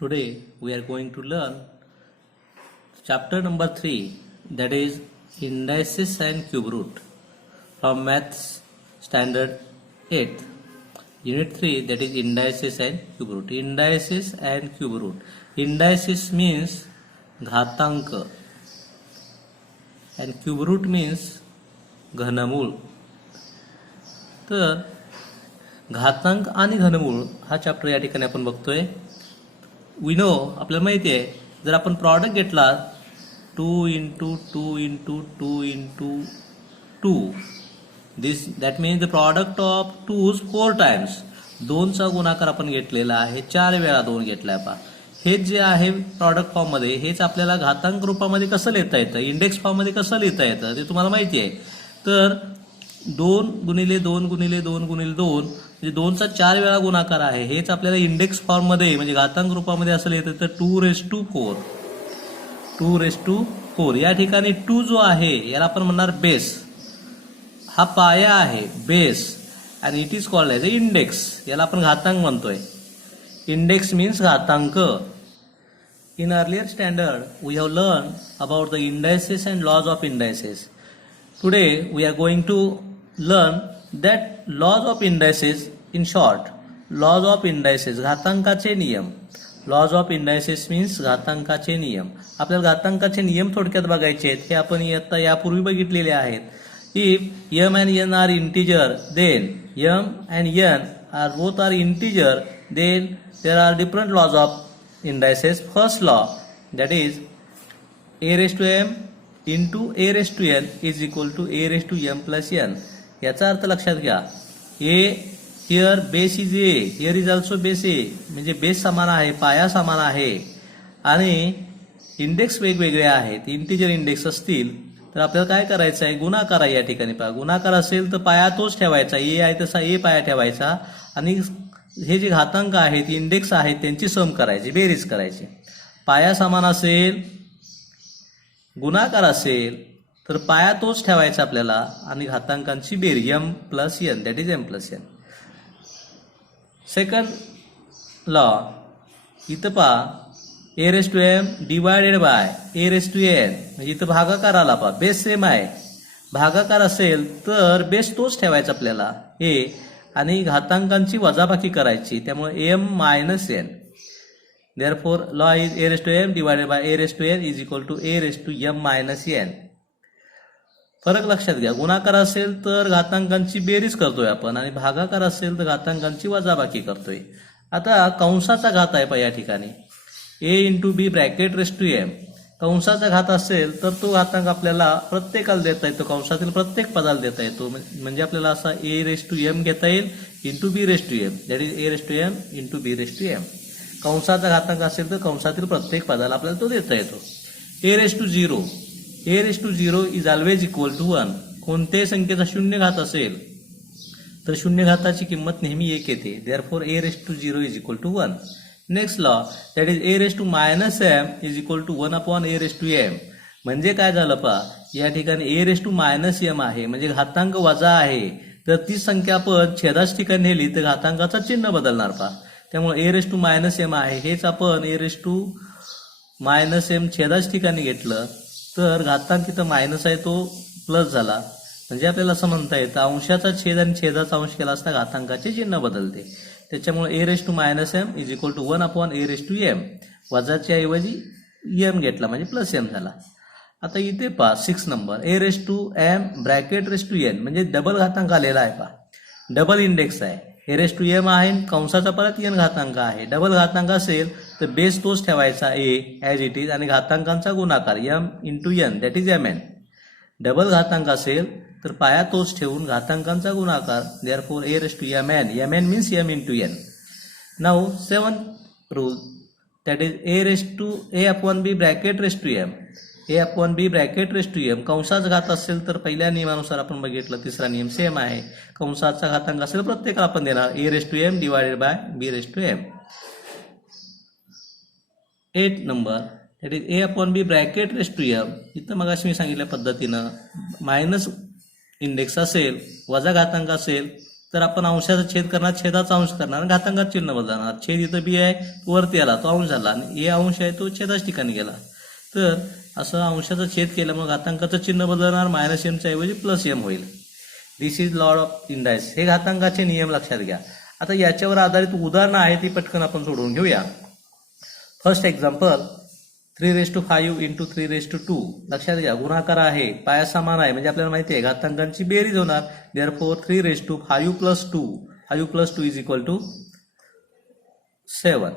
Today we are going to learn chapter number 3, that is indices and cube root, from maths standard 8th. Unit 3, that is indices and cube root. Indices and cube root. Indices means घातांक and cube root means घनमूळ. तर घातांक आणि घनमूळ हा chapter या ठिकाणी आपण बघतोय. We know, आपल्याला माहिती आहे, जर आपण प्रॉडक्ट घेतला 2 into 2 into 2 into 2, that means the product of 2's 4 times. 2चा गुणाकार आपण घेतलेला आहे, 4 वेळा 2 घेतलाय पहा. हे जे आहे प्रॉडक्ट फॉर्म मध्ये, हेच आपल्याला घातांक रूपामध्ये कसं लिहिता येतं, इंडेक्स फॉर्म मध्ये कसं लिहिता येतं ते तुम्हाला माहिती आहे. तर 2 गुणिले 2 गुणिले 2 गुणिले 2 म्हणजे 2चा 4 वेळा गुणाकार आहे. हेच आपल्याला इंडेक्स फॉर्म मध्ये म्हणजे घातांक रूपामध्ये असं लिहिता येतं 2⁴. 2⁴. या ठिकाणी 2 जो आहे याला आपण म्हणणार बेस. हा पाया आहे, बेस, आणि it is called as a index. याला आपण घातांक म्हणतोय. इंडेक्स मीन्स घातांक. In earlier standard, we have learned about the indices and laws of indices. Today, we are going to learn that laws of indices in short. Laws of indices, घातांकाचे नियम. Laws of indices means घातांकाचे नियम. आपल्याला घातांकाचे नियम थोडक्यात बघायचे आहेत. हे आपण यापूर्वी बघितलेले आहेत. If m and n are integer, then m and n are both are integer, then there are different laws of indices. First law, that is a raised to m into a raised to n is equal to a raised to m plus n. याचा अर्थ लक्षात घ्या. a here base is a, here is also base a, म्हणजे base समान आहे, पाया समान आहे, आणि इंडेक्स वेगवेगळे आहेत. इंटिजर इंडेक्स असतील तर आपल्याला काय करायचं आहे, गुणाकार आहे. या ठिकाणी पहा, गुणाकार असेल तर पाया तोच ठेवायचा, ए आहे तसा ए पाया ठेवायचा, आणि हे जे घातांक आहेत, इंडेक्स आहेत, त्यांची सम करायची, बेरीज करायची. पाया समान असेल, गुणाकार असेल तर पाया तोच ठेवायचा आपल्याला, आणि घातांकांची बेरीज m plus n, that is m plus n. Second law, इथं पहा a raised to m divided bye a raised to n, म्हणजे इथं भागाकार आला पहा, बेस सेम आहे. भागाकार असेल तर बेस तोच ठेवायचा आपल्याला a, आणि घातांकांची वजाबाकी करायची, त्यामुळे m minus n. Therefore law is a raised to m divided by a raised to n is equal to a raised to m minus n. फरक लक्षात घ्या. गुणाकार असेल तर घातांकांची बेरीज करतोय आपण, आणि भागाकार असेल तर घातांकांची वजाबाकी करतोय. आता कंसाचा घात आहे पहा या ठिकाणी, a into b bracket raised to m. कंसाचा घात असेल तर तो घातांक आपल्याला प्रत्येकाला देता येतो, कंसातील प्रत्येक पदाला देता येतो. म्हणजे आपल्याला असा a रेस्ट टू m घेता येईल into b raised to m, that is a raised to m into b raised to m. कंसाचा घातांक असेल तर कंसातील प्रत्येक पदाला आपल्याला तो देता येतो. a raised to 0, a raised to 0 is always equal to 1. कोणत्याही संख्येचा शून्य घात असेल तर शून्य घाताची किंमत नेहमी 1 येते. Therefore a raised to 0 is equal to 1. Next law, that is a raised to minus m is equal to 1 upon a raised to m. म्हणजे काय झालं पहा, या ठिकाणी a raised to minus m आहे, म्हणजे घातांक वजा आहे. तर ती संख्या आपण छेदाच ठिकाणी नेली तर घातांकाचा चिन्ह बदलणार पहा. त्यामुळे a raised to minus m आहे, हेच आपण a raised to minus m छेदाच ठिकाणी घेतलं तर घातांक इथं मायनस आहे तो प्लस झाला. म्हणजे आपल्याला असं म्हणता येतं, अंशाचा छेद आणि छेदाचा अंश केला असता घातांकाचे चिन्ह बदलते. त्याच्यामुळे a raised to minus m is equal to 1 upon a raised to m. वजाच्या ऐवजी m घेतला म्हणजे प्लस m झाला. आता इथे पहा 6 number, a raised to m bracket raised to n, म्हणजे डबल घातांक आलेला आहे पहा, डबल इंडेक्स आहे. a रेस्ट टू m आहे, कंसाचा परत n घातांक आहे. डबल घातांक असेल तर बेस तोच ठेवायचा a ॲज इट इज, आणि घातांकांचा गुणाकार m into n, that is mn. डबल घातांक असेल तर पाया तोच ठेवून घातांकांचा गुणाकार, therefore a raised to mn. mn means m into n. Now 7th rule, that is a raised to a upon b bracket raised to m. a upon b bracket raised to m. कंसाचा घात असेल तर पहिल्या नियमानुसार आपण बघितलं, तिसरा नियम सेम आहे. कंसाचा घातांक असेल प्रत्येकाला आपण देणार a raised to m divided by b raised to m. 8 number, that is a upon b bracket raised to m. इथं मग अशी मी सांगितल्या पद्धतीनं मायनस इंडेक्स असेल, वजा घातांक असेल तर आपण अंशाचा छेद करणार, छेदाचा अंश करणार, घातांकात चिन्ह बदलणार. छेद इथं बी आहे, वरती आला तो अंश झाला, आणि ए अंश आहे तो छेदाच्या ठिकाणी गेला. तर असं अंशाचा छेद केल्यामुळे घातांकाचं चिन्ह बदलणार, मायनस एमच्या ऐवजी प्लस एम होईल. दिस इज लॉ ऑफ इंडायस. हे घातांकाचे नियम लक्षात घ्या. आता याच्यावर आधारित उदाहरणं आहे ती पटकन आपण सोडवून घेऊया. First example 3⁵ into 3⁵2. लक्षात घ्या, गुणाकार आहे, पाया समान आहे, म्हणजे आपल्याला माहिती आहे घातांकांची बेरीज होणार. Therefore 3⁵5 plus 2, 5 plus 2 is equal to 7.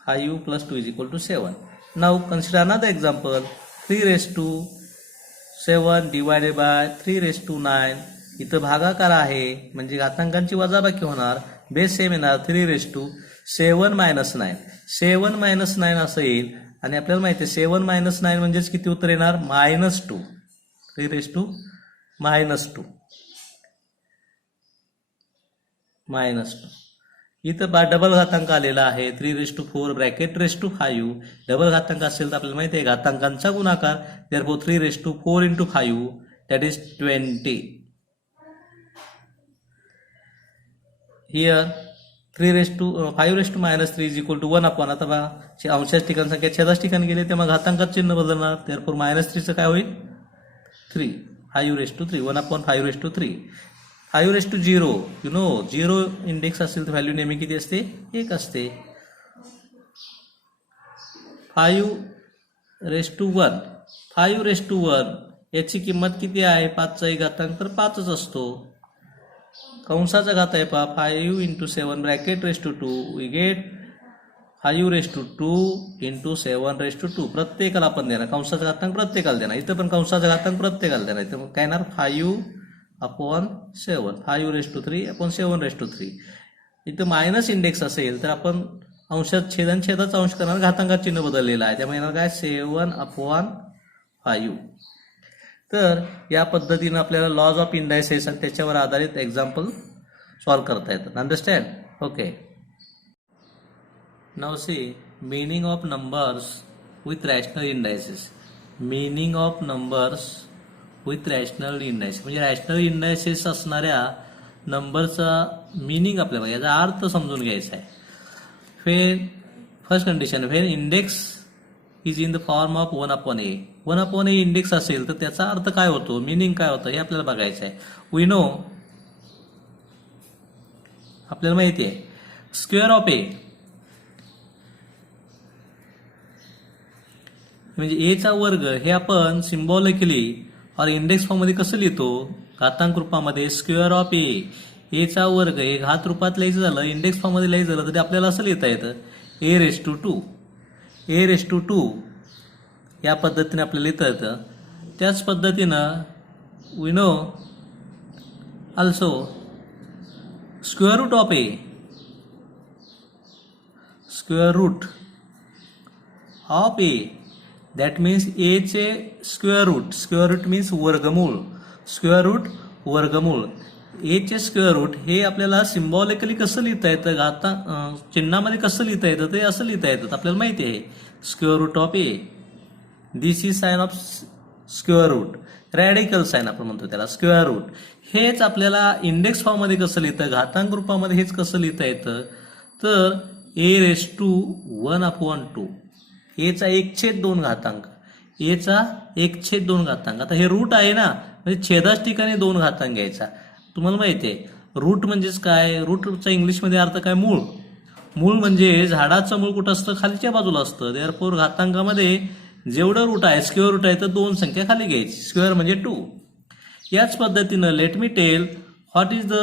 5 plus 2 is equal to 7. Now consider another example 3⁵7 divided by 3⁵9. इथं भागाकार आहे म्हणजे घातांकांची वजाबाकी होणार, बेस सेम येणार 3⁵7 मायनस 9. 7 मायनस 9 असं येईल, आणि आपल्याला माहिती आहे 7 मायनस 9 म्हणजेच किती उत्तर येणार, -2. 3⁵2 -2. इथं डबल घातांक आलेला आहे 3⁴ ब्रॅकेट ⁵5. डबल घातांक असेल तर आपल्याला माहिती आहे घातांकांचा गुणाकार. Therefore 3⁴ into 5 that is 20. Here 5⁻³ is equal to 1 upon. आता बघा अंशाच्या ठिकाणी संख्या छेदाच्या ठिकाणी गेले तेव्हा घातांकात चिन्ह बदलणार. देअरफॉर -3चं काय होईल 3. 5⁻3 1 अपॉन 5⁻3. 5�0 यु नो 0 इंडेक्स असेल तर व्हॅल्यू नेहमी किती असते, 1 असते. 5⁻1 5⁻1 याची किंमत किती आहे, 5चा एक घातांक तर 5च असतो. कंसाचा घात आहे 5 इंटू 7 ब्रॅकेट ⁵2 वी गेट 5⁻2 इंटू 7⁻2. प्रत्येकाला आपण देणार, कंसाचा घातांक प्रत्येकाला देणार. इथं पण कंसाचा घातांक प्रत्येकाला देणार. इथं काय येणार 5/7 5⁻3 अपॉन 7⁻3. इथं मायनस इंडेक्स असेल तर आपण अंशात छेदाचा अंश करणार, घातांकात चिन्ह बदललेलं आहे त्यामुळे येणार काय 7/5. तर या पद्धतीनं आपल्याला लॉज ऑफ इंडायसेस आणि त्याच्यावर आधारित एक्झाम्पल सॉल्व्ह करता येतात. Understand? Okay. Now see meaning of numbers with rational indices. Meaning of numbers with rational indices म्हणजे रॅशनल इंडायसेस असणाऱ्या नंबरचा मीनिंग आपल्याला याचा अर्थ समजून घ्यायचा आहे. First condition, when index is in the form of 1/a. 1/a index असेल तर त्याचा अर्थ काय होतो, मिनिंग काय होतं हे आपल्याला बघायचं आहे. वी नो, आपल्याला माहिती आहे स्क्वेअर ऑफ ए म्हणजे ए चा वर्ग हे आपण सिम्बॉलिकली और इंडेक्स फॉर्म मध्ये कसं लिहितो, घातांक रूपामध्ये स्क्वेअर ऑफ ए चा वर्ग हे घात रूपात लिहायचं झालं, इंडेक्स फॉर्म मध्ये लिहायचं झालं तर आपल्याला असं लिहिता येतं a⁻2 या पद्धतीने आपल्याला लिहिता येतं. त्याच पद्धतीनं we know also square root of A, square root of A that means A चे स्क्वेअर रूट मीन्स वर्गमूळ, स्क्वेअर रूट वर्गमूळ. ए चे स्क्वेअर रूट हे आपल्याला सिम्बॉलिकली कसं लिहिता येतं, चिन्हामध्ये कसं लिहिता येतं ते असं लिहिता येतं. आपल्याला माहिती आहे square root of a, this is sign of square root, radical sign आपण म्हणतो त्याला स्क्वेअर रूट. हेच आपल्याला इंडेक्स फॉर्म मध्ये कसं लिहितं, घातांक रूपामध्ये हेच कसं लिहिता येतं तर a⁻1/2. एचा 1/2 घातांक, एचा 1/2 घातांक. आता हे रूट आहे ना, म्हणजे छेदाच्या ठिकाणी 2 घातांक घ्यायचा. तुम्हाला माहिती आहे रूट म्हणजेच काय, रूटचा इंग्लिशमध्ये अर्थ काय, मूळ. मूळ म्हणजे झाडाचं मूळ कुठं असतं, खालच्या बाजूला असतं. देअरफॉर घातांकामध्ये जेवढं रूट आहे, स्क्वेअर रूट आहे तर 2 संख्या खाली घ्यायची, स्क्वेअर म्हणजे 2. याच पद्धतीनं let me tell what is the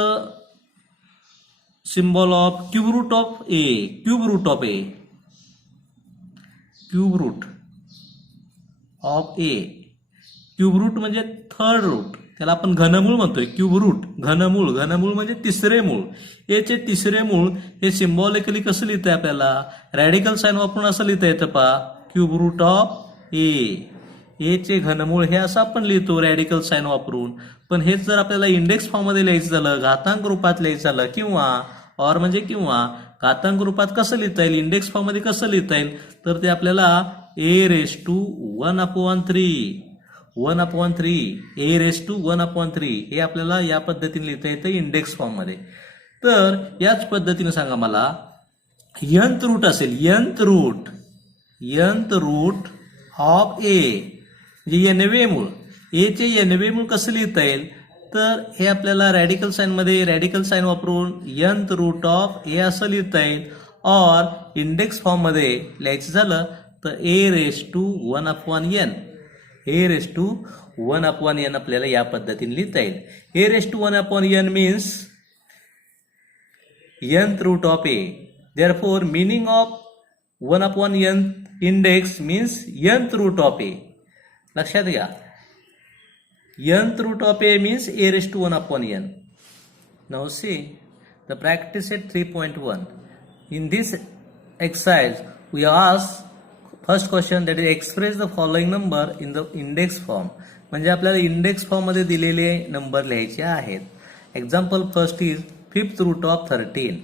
symbol of cube root of a. Cube root of a, cube root of a, cube root म्हणजे थर्ड रूट, त्याला आपण घनमूळ म्हणतोय. क्यूब रूट घनमूळ, घनमूळ म्हणजे तिसरे मूळ. एचे तिसरे मूळ हे सिम्बॉलिकली कसं लिहितंय आपल्याला, रॅडिकल साइन वापरून असं लिहिता येतं पा, क्यूब रूट ऑफ ए. चे घनमूळ हे असं आपण लिहितो रॅडिकल साइन वापरून. पण हेच जर आपल्याला इंडेक्स फॉर्म मध्ये लिहायचं झालं, घातांक रूपात लिहायचं झालं, किंवा और म्हणजे किंवा घातांक रूपात कसं लिहिता येईल, इंडेक्स फॉर्म मध्ये कसं लिहिता येईल तर ते आपल्याला a⁻1/3 1/3 a⁻1/3 हे आपल्याला या पद्धतीने लिहिता येतं इंडेक्स फॉर्ममध्ये. तर याच पद्धतीने सांगा मला nth रूट असेल, nth रूट ऑफ ए म्हणजे nवे मूळ, ए चे nवे मूळ कसं लिहिता येईल, तर हे आपल्याला रॅडिकल साइन वापरून nth रूट ऑफ ए असं लिहिता येईल. और इंडेक्स फॉर्म मध्ये लिहायचं झालं तर a⁻1/n a⁻1/n आपल्याला या पद्धतीने लिहिता येईल. a⁻1/n means nth root of a. Therefore, meaning of 1/n index means nth root of a. लक्षात घ्या, nth root of a means a⁻1/n. Now see the practice at 3.1. In this exercise, we ask first question, that is express the following number in the index form. म्हणजे आपल्याला index form मध्ये दिलेले number लिहायचे आहेत. Example first is 5th root of 13.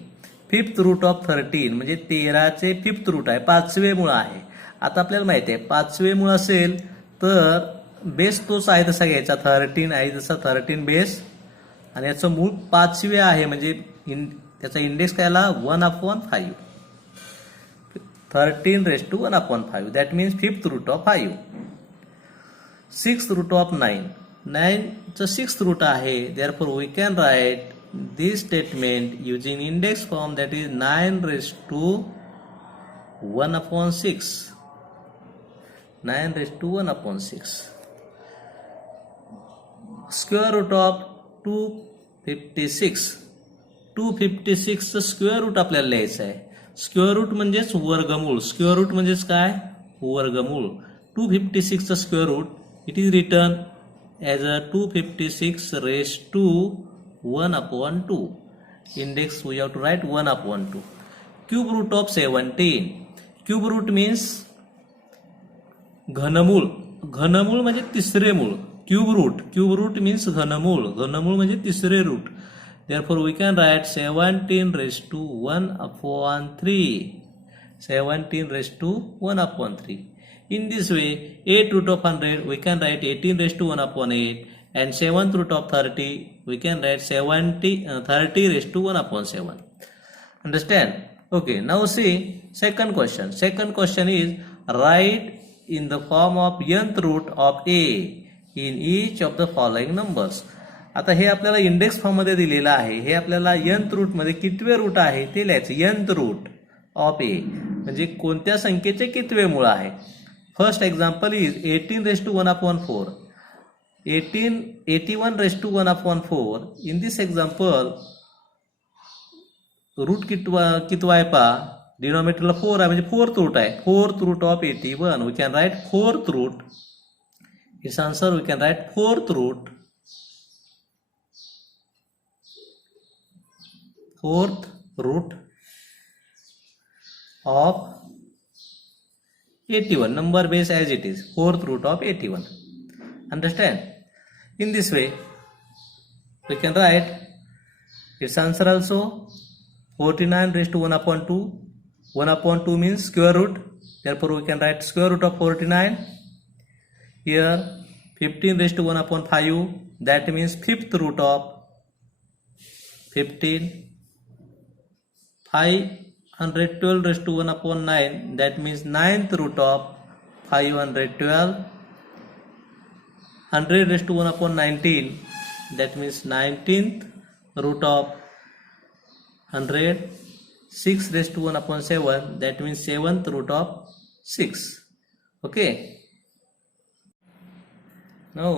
5th root of 13 म्हणजे 13चे 5th route आहे, 5वे मूळ आहे. आता आपल्याला माहिती आहे 5वे मूळ असेल तर बेस तोच आहे तसा घ्यायचा, 13 आहे तसा 13 बेस, आणि याचं मूळ 5वे आहे म्हणजे त्याचा इंडेक्स काय आला 1/5. 13⁻1/5 that means 5th root of 5. 6th root of 9. 9चं 6th रूट आहे. therefore we can write this statement using index form, that is 9⁻1/6. 9⁻1/6. Square root of 256. 256चं स्क्वेअर रूट आपल्याला लिहायचं आहे. स्क्वेअर रूट म्हणजेच वर्गमूळ. स्क्वेअर रूट म्हणजेच काय, वर्गमूळ. 256चं square root it is written as a 256⁻1/2. Index we have to write 1/2. Cube root of 17. Cube root means घनमूळ. घनमूळ म्हणजे तिसरे मूळ. क्यूब रूट means घनमूळ. घनमूळ म्हणजे तिसरे रूट. Therefore we can write 17⁻1/3. 17⁻1/3. In this way, 8th root of 100 we can write 18⁻1/8, and 7th root of 30 we can write 30⁻1/7. Understand? Okay, now see second question. Second question is write in the form of nth root of a in each of the following numbers. आता हे आपल्याला index form मध्ये दिलेलं आहे. हे आपल्याला nth route मध्ये कितवे route आहे ते लिहायचं. nth रूट ऑफ ए म्हणजे कोणत्या संख्येचे कितवे मूळ आहे. First example is 18⁻1/4. 81⁻1/4. In this example root कितवा आहे पा, डिनॉमिनेटरला 4 आहे म्हणजे 4th रूट आहे. 4th root of 81 we can write 4th root. Its answer we can write 4th root. 4th root of 81. Number base as it is. 4th root of 81. Understand? In this way, we can write its answer also 49⁻1/2. 1/2 means square root. Therefore, we can write square root of 49. Here, 15⁻1/5. That means 5th root of 15. 512⁻1/9. That means 9th root of 512. 100⁻1/19. That means 19th root of 100. 6⁻1/7. That means 7th root of 6. Okay. Now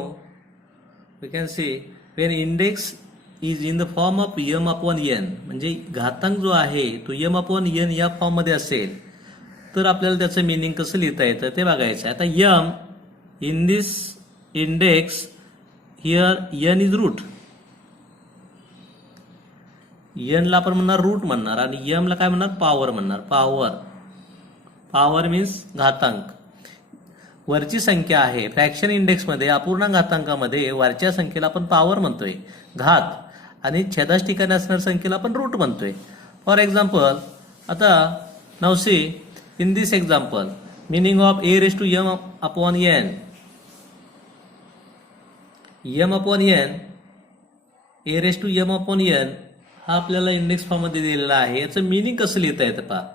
we can see when index is in the form of m/n म्हणजे घातांक जो आहे तो m/n या form मध्ये असेल तर आपल्याला त्याचं मिनिंग कसं लिहिता येतं ते बघायचं. आता m in this index here n is root. n ला आपण म्हणणार रूट म्हणणार आणि m ला काय म्हणणार पॉवर म्हणणार. पॉवर मीन्स घातांक. वरची संख्या आहे फ्रॅक्शन इंडेक्स मध्ये अपूर्णांक घातांकामध्ये वरच्या संख्येला आपण पॉवर म्हणतोय घात, आणि छेदाच्या ठिकाणी असणाऱ्या संख्येला आपण रूट म्हणतोय. फॉर एक्झाम्पल आता now see in this example meaning of a⁻m/n. M upon n, a raise to m upon n हा आपल्याला इंडेक्स फॉर्ममध्ये दिलेला आहे. याचं मिनिंग कसं लिहिता येतं पहा.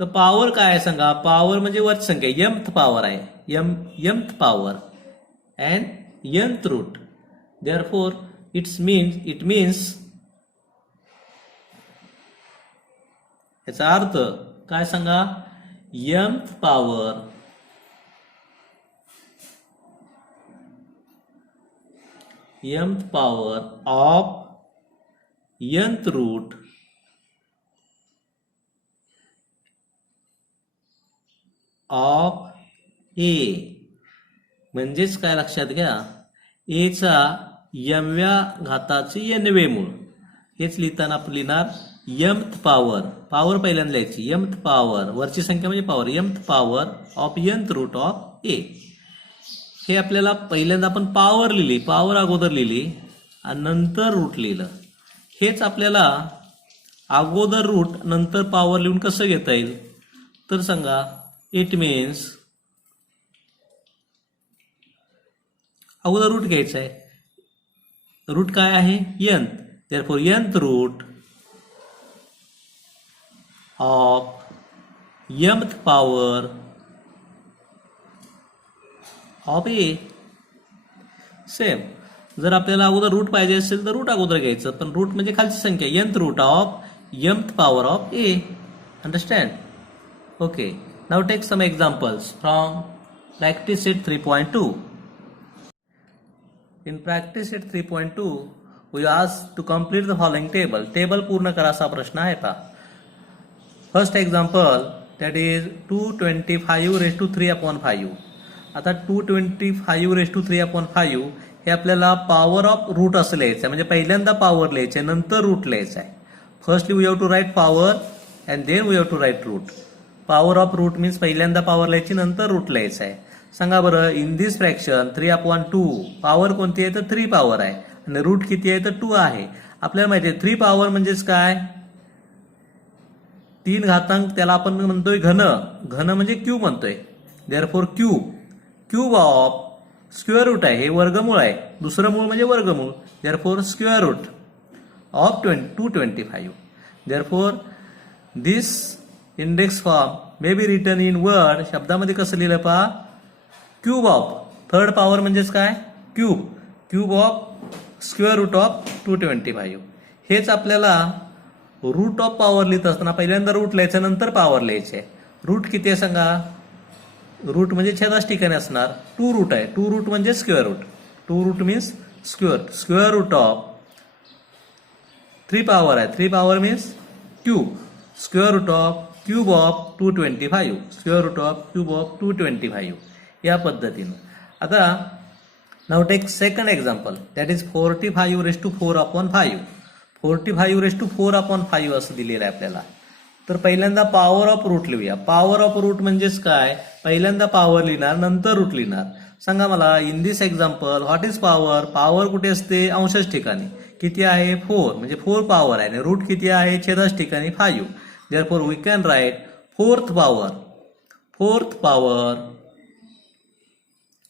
तर पॉवर काय आहे सांगा. पॉवर म्हणजे वर्च संख्या, यमथ पॉवर आहे, mth power and nth root. Therefore it means याचा अर्थ काय सांगा. Mth power of nth root of A. म्हणजेच काय लक्षात घ्या, ए चा यमव्या घाताचे एनवे मूळ. हेच लिहिताना आपण लिहिणार यमथ पॉवर. पॉवर पहिल्यांदा लिहायची, यमथ पॉवर वरची संख्या म्हणजे power, mth power of nth root of A. हे आपल्याला पहिल्यांदा आपण पॉवर लिहिली, पॉवर अगोदर लिहिली आणि नंतर रूट लिहिलं. हेच आपल्याला अगोदर रूट नंतर पॉवर लिहून कसं घेता येईल. तर सांगा इट मीन्स अगोदर रूट घ्यायचा आहे. रूट काय आहे nth. Therefore nth root of mth power of A. Same जर आपल्याला अगोदर रूट पाहिजे असेल तर रूट अगोदर घ्यायचं, पण रूट म्हणजे खालची संख्या, nth root of mth power of A. Understand. Okay, now take some examples from practice set 3.2. In practice set 3.2 we asked to complete the following table. Table पूर्ण करा असा प्रश्न आहे पहा. First example that is 225 raise to 3/5. आता 225 raise to 3/5 हे आपल्याला power of route असं लिहायचं आहे. म्हणजे पहिल्यांदा पॉवर लिहायचं आहे, नंतर रूट लिहायचं आहे. Firstly we have to write power and then we have to write root. Power of root means पहिल्यांदा पॉवर लिहायची, नंतर रूट लिहायचं आहे. सांगा बरं, इन दिस फ्रॅक्शन 3/2 पॉवर कोणती आहे तर 3 पॉवर आहे आणि रूट किती आहे तर 2 आहे. आपल्याला माहिती आहे 3 पॉवर म्हणजेच काय, 3 घातांक, त्याला आपण म्हणतोय घन. घन म्हणजे क्यूब म्हणतोय. Therefore cube of square root आहे, हे वर्गमूळ आहे. दुसरं मूळ म्हणजे वर्गमूळ. Therefore square root of 225. Therefore this index form may be written in word. शब्दामध्ये कसं लिहिलं पहा, क्यूब ऑफ थर्ड पॉवर म्हणजेच काय cube of square root of 225. हेच आपल्याला रूट ऑफ पॉवर लिहित असताना पहिल्यांदा रूट लिहायचं, नंतर पॉवर लिहायचे. रूट किती आहे सांगा. रूट म्हणजे छेदाच ठिकाणी असणार. 2 रूट आहे, 2 रूट म्हणजे square root. 2 root means square root of 3 power आहे, 3 power means cube. Square root of cube of 225, square root of cube of 225 या पद्धतीनं. आता now take second example that is 45 raise to 4/5. 45 raise to 4/5 असं दिलेलं आहे आपल्याला. तर पहिल्यांदा पॉवर ऑफ रूट लिहूया. पॉवर ऑफ रूट म्हणजेच काय, पहिल्यांदा पॉवर लिहिणार, नंतर रूट लिहिणार. सांगा मला in this example what is power. Power कुठे असते, अंशच ठिकाणी. किती आहे 4, म्हणजे 4 पॉवर आहे आणि रूट किती आहे छेदाच ठिकाणी 5. Therefore we can write fourth power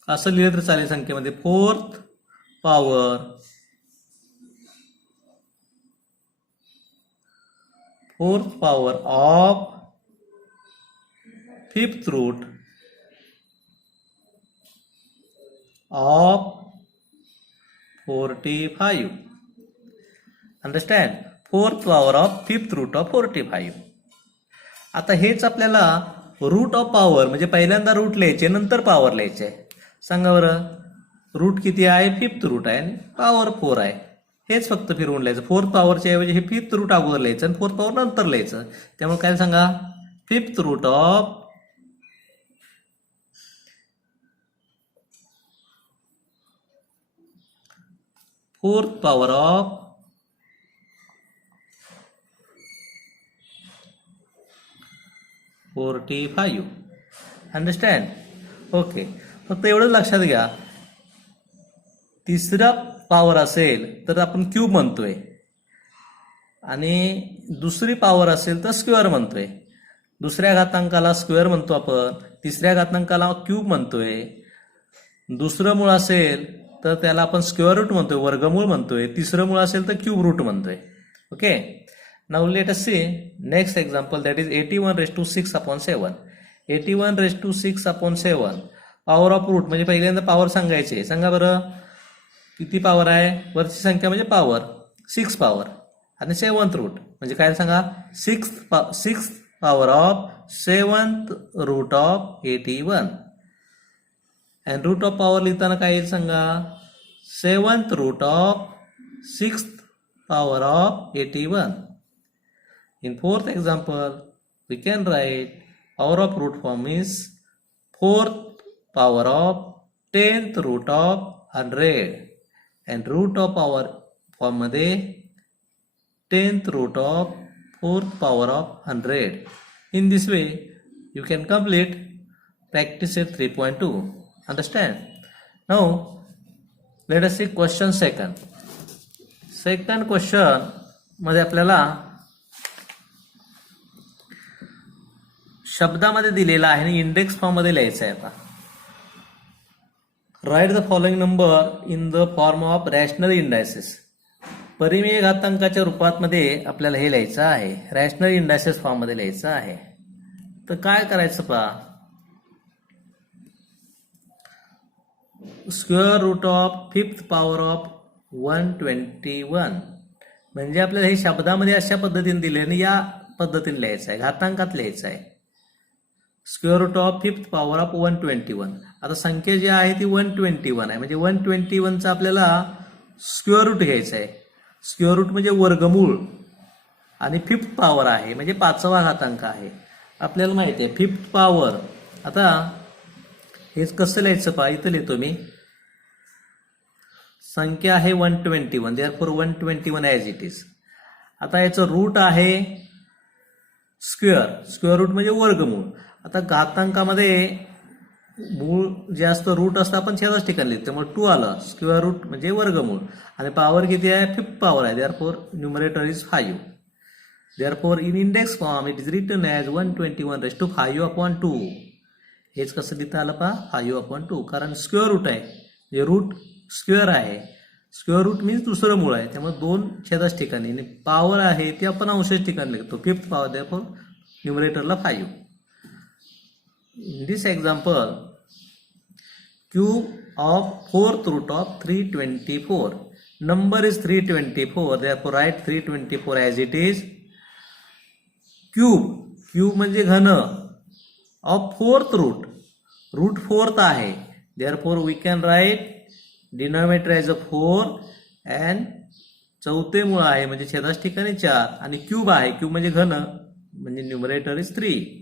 असं लिहिलं तर चालेल संख्येमध्ये. Fourth power of fifth root of 45. Understand. Fourth power of fifth root of 45. आता हेच आपल्याला रूट ऑफ पॉवर म्हणजे पहिल्यांदा रूट लिहायचे, नंतर पॉवर लिहायचे. सांगा बरं, रूट किती आहे, फिफ्थ रूट आहे आणि पॉवर 4 आहे. हेच फक्त फिरवून लिहायचं. फोर्थ पॉवरच्या ऐवजी हे फिफ्थ रूट अगोदर लिहायचं आणि फोर्थ पॉवर नंतर लिहायचं. त्यामुळे काय सांगा, fifth root of fourth power of 45. Understand. Okay, फक्त एवढंच लक्षात घ्या, तिसरा पॉवर असेल तर आपण क्यूब म्हणतोय आणि दुसरी पॉवर असेल तर स्क्वेअर म्हणतोय. दुसऱ्या घातांकाला स्क्वेअर म्हणतो आपण, तिसऱ्या घातांकाला क्यूब म्हणतोय. दुसरं मूळ असेल तर त्याला आपण स्क्वेअर रूट म्हणतोय, वर्गमूळ म्हणतोय. तिसरं मूळ असेल तर क्यूब रूट म्हणतोय. Okay, now let us see next example, that is 81/6/7. 81/6/7 power of root म्हणजे पहिल्यांदा पॉवर सांगायचे. सांगा बरं किती पॉवर आहे, वरची संख्या म्हणजे पॉवर 6 पॉवर आणि 7th रूट म्हणजे काय सांगा, 6 power of 7th root of 81. आणि रूट ऑफ पॉवर लिहिताना काय येईल सांगा, 7th root of 6th power of 81. In fourth example, we can write power of root form is 4th power of 10th root of 100 and root of power form मध्ये 10th root of 4th power of 100. In this way, you can complete practice at 3.2. Understand? Now, let us see question second. Second question मध्ये आपल्याला शब्दामध्ये दिलेला आहे आणि index form मध्ये लिहायचं आहे. आता write the following number in the form of rational indices. परिमेय घातांकाच्या रूपात मध्ये आपल्याला हे लिहायचं आहे, रॅशनल इंडायसेस फॉर्म मध्ये लिहायचं आहे. तर काय करायचं पहा, square root of 5th power of 121 म्हणजे आपल्याला हे शब्दामध्ये अशा पद्धतीने दिले आणि या पद्धतीने लिहायचं आहे, घातांकात लिहायचं आहे. Square root of 5th power of 121. आता संख्या जी आहे ती 121 आहे, म्हणजे 121चा आपल्याला स्क्वेअर रूट घ्यायचा आहे. स्क्वेअर रूट म्हणजे वर्गमूळ आणि 5th पॉवर आहे म्हणजे 5वा घातांक आहे. आपल्याला माहिती आहे 5th पॉवर. आता हेच कसं लिहायचं पहा, इथं लिहितो मी. संख्या आहे 121, देअरफॉर 121 ॲज इट इज. आता याचं रूट आहे स्क्वेअर रूट म्हणजे वर्गमूळ. आता घातांकामध्ये मूळ जे असतं रूट असतं आपण छेदाच ठिकाणी लिहितो, त्यामुळे 2 आलं. स्क्वेअर रूट म्हणजे वर्गमूळ आणि पॉवर किती आहे, 5th पॉवर आहे, therefore numerator is 5. Therefore in index form it is written as 121/5/2. हेच कसं लिहिता आलं पहा, 5/2, कारण स्क्वेअर रूट आहे, जे रूट स्क्वेअर आहे. स्क्वेअर रूट मीन्स दुसरं मूळ आहे, त्यामुळे 2 छेदाच ठिकाणी आणि पॉवर आहे ते आपण अंशच ठिकाणी लिहितो. 5th पॉवर देअरफॉर न्यूमरेटरला 5. In this example, cube of 4th root of 324. Number is 324, therefore write 324 as it is. Cube म्हणजे घन ऑफ 4th रूट 4th आहे, therefore we can write denominator as a 4 and चौथे मूळ आहे म्हणजे छेदाच ठिकाणी 4 आणि क्यूब आहे, क्यूब म्हणजे घन म्हणजे numerator is 3.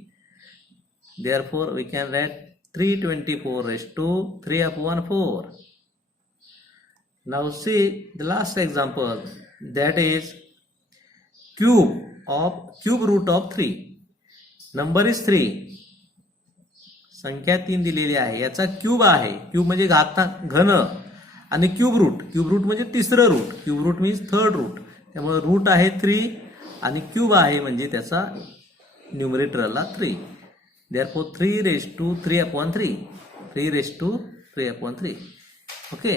Therefore we can write 324/3/4. Now see the last example, that is cube root of 3. Number is 3, संख्या 3 दिलेली आहे, याचा क्यूब आहे. क्यूब म्हणजे घन आणि क्यूब रूट म्हणजे तिसरं root. Cube root means 3rd root, त्यामुळे रूट आहे 3 आणि क्यूब आहे म्हणजे त्याचा न्यूमरेटरला 3. देअरफॉर 3/3/3. 3/3/3. ओके.